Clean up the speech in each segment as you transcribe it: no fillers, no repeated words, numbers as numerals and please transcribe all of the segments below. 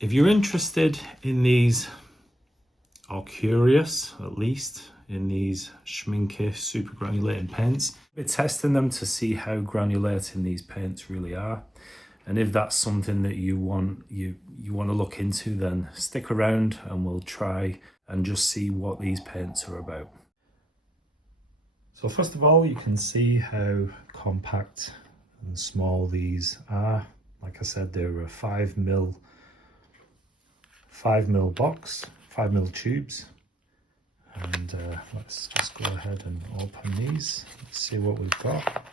If you're interested in these, or curious at least, in these Schmincke super granulating paints, we're testing them to see how granulating these paints really are. And if that's something that you want to look into, then stick around and we'll try and just see what these paints are about. So first of all, you can see how compact and small these are. Like I said, they're a 5mm box, 5mm tubes. And let's just go ahead and open these. Let's see what we've got.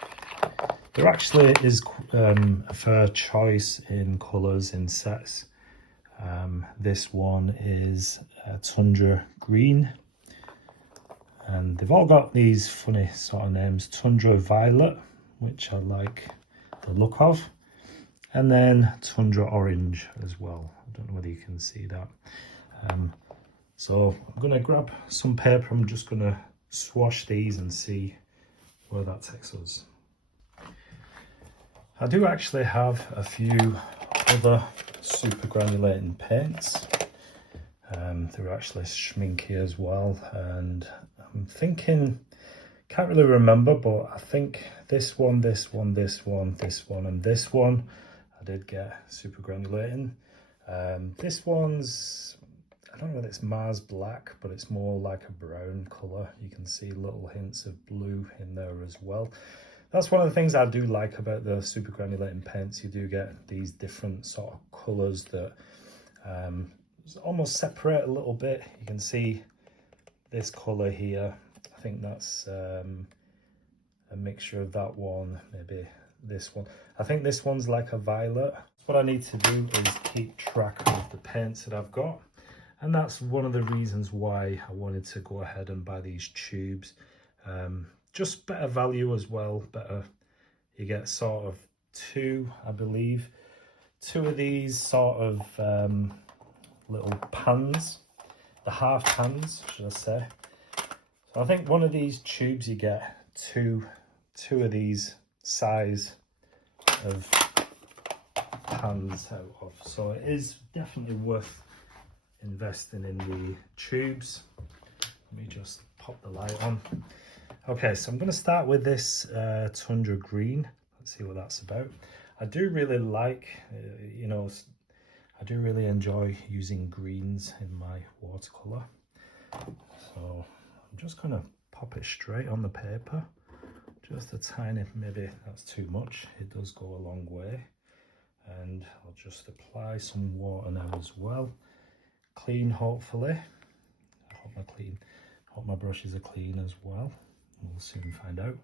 There actually is a fair choice in colours in sets. This one is Tundra green, and they've all got these funny sort of names. Tundra violet, which I like the look of, and then Tundra orange as well. I don't know whether you can see that. So I'm going to grab some paper. I'm just going to swash these and see where that takes us. I do actually have a few other super granulating paints. They're actually Schmincke as well, and I'm thinking, can't really remember, but I think this one, this one, this one, this one, and this one I did get super granulating. This one's, I don't know whether it's Mars black, but it's more like a brown colour. You can see little hints of blue in there as well. That's one of the things I do like about the super granulating paints. You do get these different sort of colours that almost separate a little bit. You can see this colour here. I think that's a mixture of that one, maybe this one. I think this one's like a violet. What I need to do is keep track of the paints that I've got. And that's one of the reasons why I wanted to go ahead and buy these tubes. Just better value as well, better. You get sort of two, I believe, two of these sort of little pans, the half pans, should I say. So I think one of these tubes you get two of these size of pans out of. So it is definitely worth investing in the tubes. Let me just pop the light on. Okay, so I'm going to start with this Tundra green. Let's see what that's about. I do really like, you know, I do really enjoy using greens in my watercolour. So I'm just going to pop it straight on the paper. Just a tiny, maybe that's too much. It does go a long way. And I'll just apply some water now as well. Clean, hopefully. I hope my brushes are clean as well. We'll soon find out.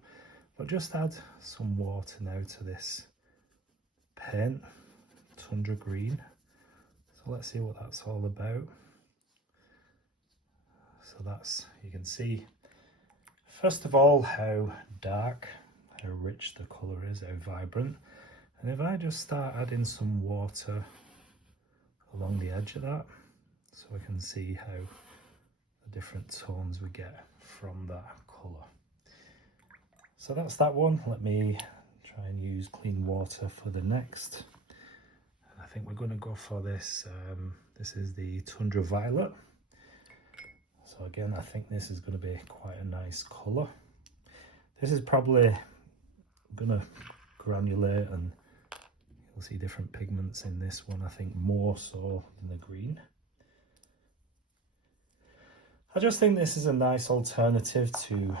But just add some water now to this paint, Tundra green. So let's see what that's all about. So that's, you can see, first of all, how dark, how rich the colour is, how vibrant. And if I just start adding some water along the edge of that, so I can see how the different tones we get from that colour. So that's that one. Let me try and use clean water for the next. And I think we're going to go for this. This is the Tundra violet. So again, I think this is going to be quite a nice colour. This is probably going to granulate, and you'll see different pigments in this one, I think more so than the green. I just think this is a nice alternative to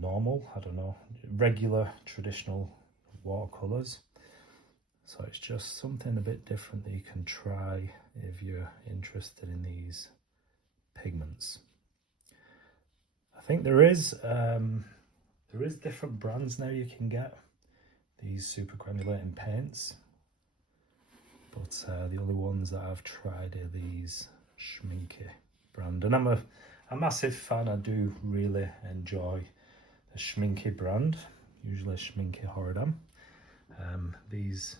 normal, I don't know, regular traditional watercolours. So it's just something a bit different that you can try if you're interested in these pigments. I think there is different brands now you can get these super granulating paints, but the only ones that I've tried are these Schmincke brand, and I'm a massive fan. I do really enjoy the Schmincke brand, usually Schmincke Horadam. These,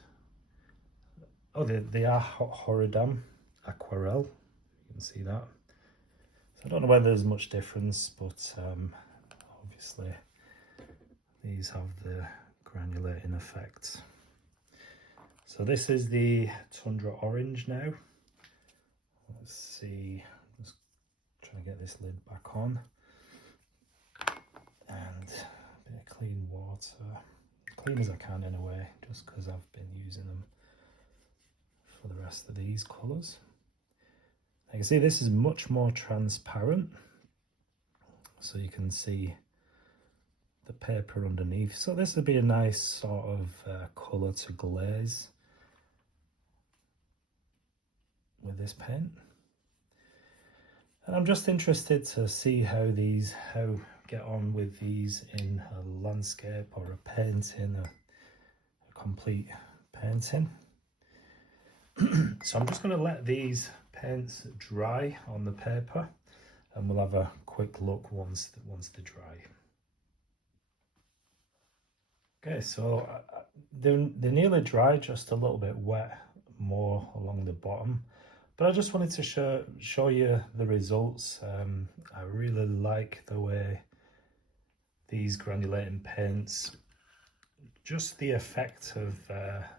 oh, they are Horadam Aquarelle, you can see that. So I don't know whether there's much difference, but obviously these have the granulating effect. So this is the Tundra orange now. let's see, just trying to get this lid back on, and a bit of clean water, clean as I can anyway, just because I've been using them for the rest of these colours. You can see this is much more transparent, so you can see the paper underneath. So this would be a nice sort of colour to glaze with this paint. And I'm just interested to see how get on with these in a landscape or a painting, a complete painting. So I'm just going to let these paints dry on the paper, and we'll have a quick look once they're dry. Okay, so they're nearly dry, just a little bit wet more along the bottom. But I just wanted to show you the results. I really like the way these granulating paints, just the effect of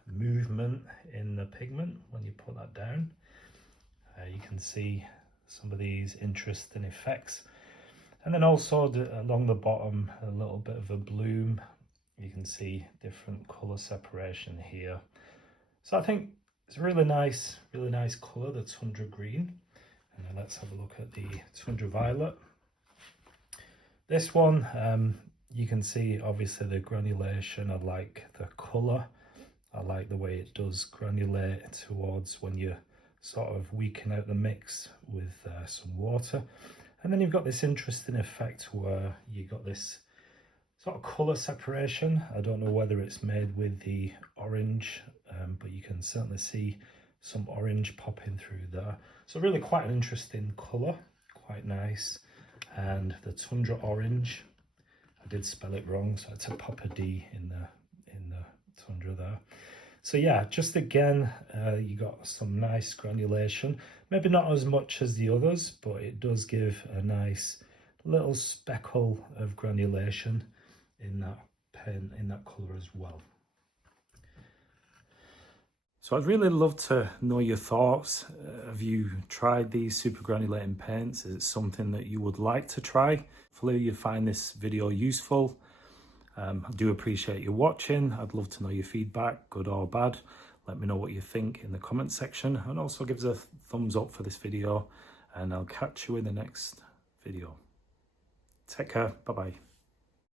movement in the pigment when you put that down. You can see some of these interesting effects. And then also along the bottom, a little bit of a bloom. You can see different colour separation here. So I think it's a really nice colour, the Tundra green. And then let's have a look at the Tundra violet. This one, you can see obviously the granulation. I like the colour. I like the way it does granulate towards when you sort of weaken out the mix with some water. And then you've got this interesting effect where you got this sort of colour separation. I don't know whether it's made with the orange, but you can certainly see some orange popping through there. So really quite an interesting colour, quite nice. And the Tundra orange, I did spell it wrong, so it's a pop a D in the Tundra there. So yeah, just again, you got some nice granulation. Maybe not as much as the others, but it does give a nice little speckle of granulation in that pen, in that colour as well. So I'd really love to know your thoughts. Have you tried these super granulating paints? Is it something that you would like to try? Hopefully you find this video useful. I do appreciate you watching. I'd love to know your feedback, good or bad. Let me know what you think in the comment section, and also give us a thumbs up for this video, and I'll catch you in the next video. Take care. Bye-bye.